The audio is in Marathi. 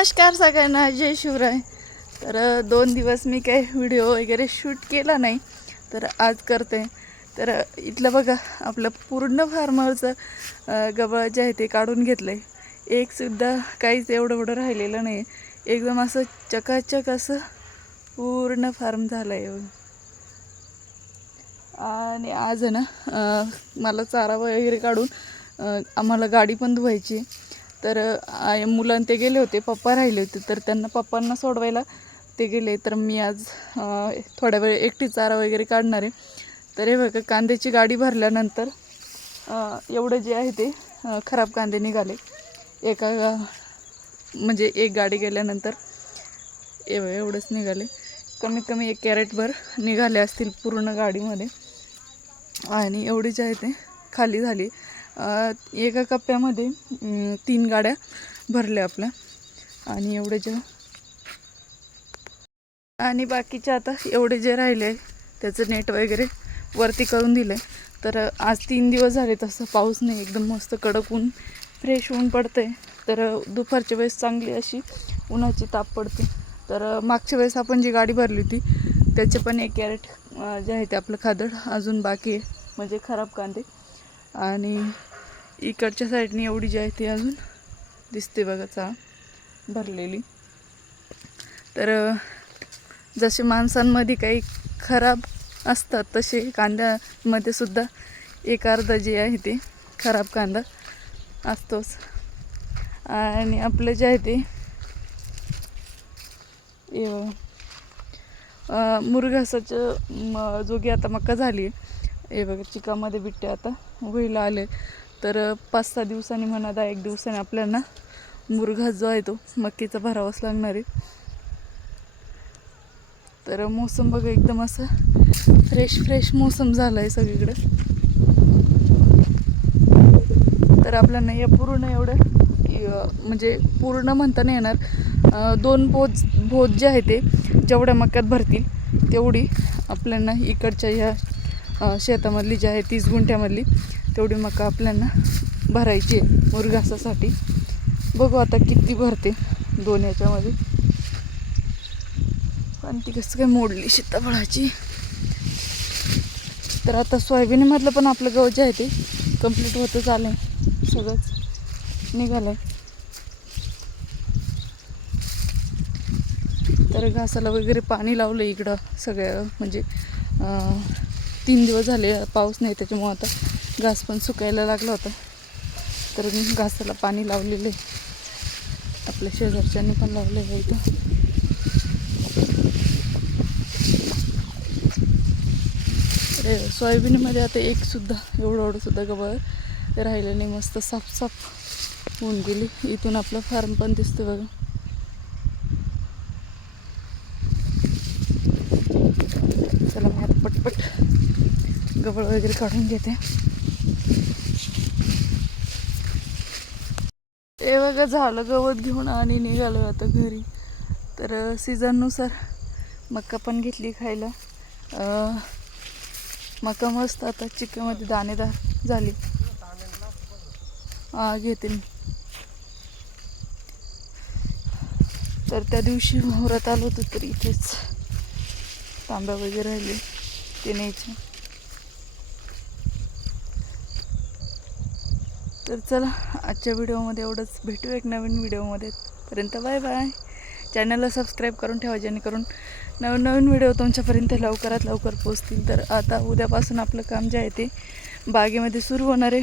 नमस्कार सगळ्यांना जय शिवराय. तर दोन दिवस मी काही व्हिडिओ वगैरे शूट केला नाही तर आज करते. तर इथलं बघा आपलं पूर्ण फार्मरचं गबळ जे आहे ते काढून घेतलं आहे एकसुद्धा काहीच एवढं एवढं राहिलेलं नाही. एकदम असं चकाचक असं पूर्ण फार्म झालं आहे आणि आज आहे ना मला चारा वगैरे काढून आम्हाला गाडी पण धुवायची आहे. तर मुलं ते गेले होते पप्पा राहिले होते तर त्यांना पप्पांना सोडवायला ते गेले. तर मी आज थोड्या वेळ एकटी चारा वगैरे काढणार आहे. तर हे बघा कांद्याची गाडी भरल्यानंतर एवढं जे आहे ते खराब कांदे निघाले. एका म्हणजे एक गाडी गेल्यानंतर एव एवढंच निघाले. कमीत कमी एक कॅरेटभर निघाले असतील पूर्ण गाडीमध्ये. आणि एवढी जे आहे ते खाली झाली. एका कप्प्यामध्ये तीन गाड्या भरल्या आपल्या. आणि एवढे जे आणि बाकीचे आता एवढे जे राहिले त्याचं नेट वगैरे वरती करून दिलं तर आज तीन दिवस झाले तसं पाऊस नाही एकदम मस्त कडक ऊन फ्रेश ऊन पडते तर दुपारच्या वेळेस चांगली अशी उन्हाची ताप पडते. तर मागच्या वेळेस आपण जी गाडी भरली होती त्याचे पण एक कॅरेट जे आहे ते आपलं खादड अजून बाकी आहे म्हणजे खराब कांदे. आणि इकडच्या साईडने एवढी जी आहे ती अजून दिसते बघा चाळ भरलेली. तर जसे माणसांमध्ये काही खराब असतात तसे कांद्यामध्ये सुद्धा एक अर्धा जे आहे ते खराब कांदा असतोच. आणि आपलं जे आहे ते मुरघासाचं म जोगी आता मक्का झाली आहे हे बघा चिकामध्ये बिट्टे आता व्हायला आले. तर पाच सहा दिवसांनी म्हणा दहा एक दिवसांनी आपल्याला मुरघास जो आहे तो मक्कीचा भरावाच लागणार आहे. तर मोसम बघा एकदम असं फ्रेश फ्रेश मोसम झाला आहे सगळीकडं. तर आपल्याला या पूर्ण एवढं म्हणजे पूर्ण म्हणता नाही येणार. दोन भोज भोज जे आहे ते जेवढ्या मक्यात भरतील तेवढी आपल्याला इकडच्या ह्या शेतामधली जी आहे तीस गुंठ्यामधली तेवढी मका आपल्याला भरायची आहे मुरघासासाठी. बघू आता किती भरते दोन याच्यामध्ये. पण ती कसं काय मोडली सीताफळाची. तर आता सोयाबीनमधलं पण आपलं गवत जे आहे ते कंप्लीट होतच आलं आहे सगळंच निघालं आहे तर घासाला वगैरे पाणी लावलं इकडं सगळ्या म्हणजे तीन दिवस झाले पाऊस नाही त्याच्यामुळं आता घास पण सुकायला लागला होता. तर मी घासाला पाणी लावलेलं. आहे आपल्या शेजारच्यांनी पण लावलं आहे इथं. सोयाबीनमध्ये आता एक सुद्धा एवढं एवढं सुद्धा गवळ राहिलं नाही मस्त साफसाफ होऊन गेली. इथून आपलं फार्म पण दिसतं बघा. चला मी आता पटपट गवळ वगैरे काढून घेते. ते बघा झालं गवत घेऊन आणि निघालो आता घरी. तर सीझननुसार मक्का पण घेतली खायला. मका मस्त आता चिक्कीमध्ये दाणेदार झाली. हा घेते मी. तर त्या दिवशी मुहूर्त आलो होतो तर इथेच. तांब्या वगैरे राहिले. ते न्यायचे. तर चला आजच्या व्हिडिओमध्ये एवढंच. भेटू एक नवीन व्हिडिओमध्ये. पर्यंत बाय बाय. चॅनलला सबस्क्राईब करून ठेवा जेणेकरून नवीन नवीन व्हिडिओ तुमच्यापर्यंत लवकरात लवकर पोचतील तर आता उद्यापासून आपलं काम जे आहे ते बागेमध्ये सुरू होणार आहे.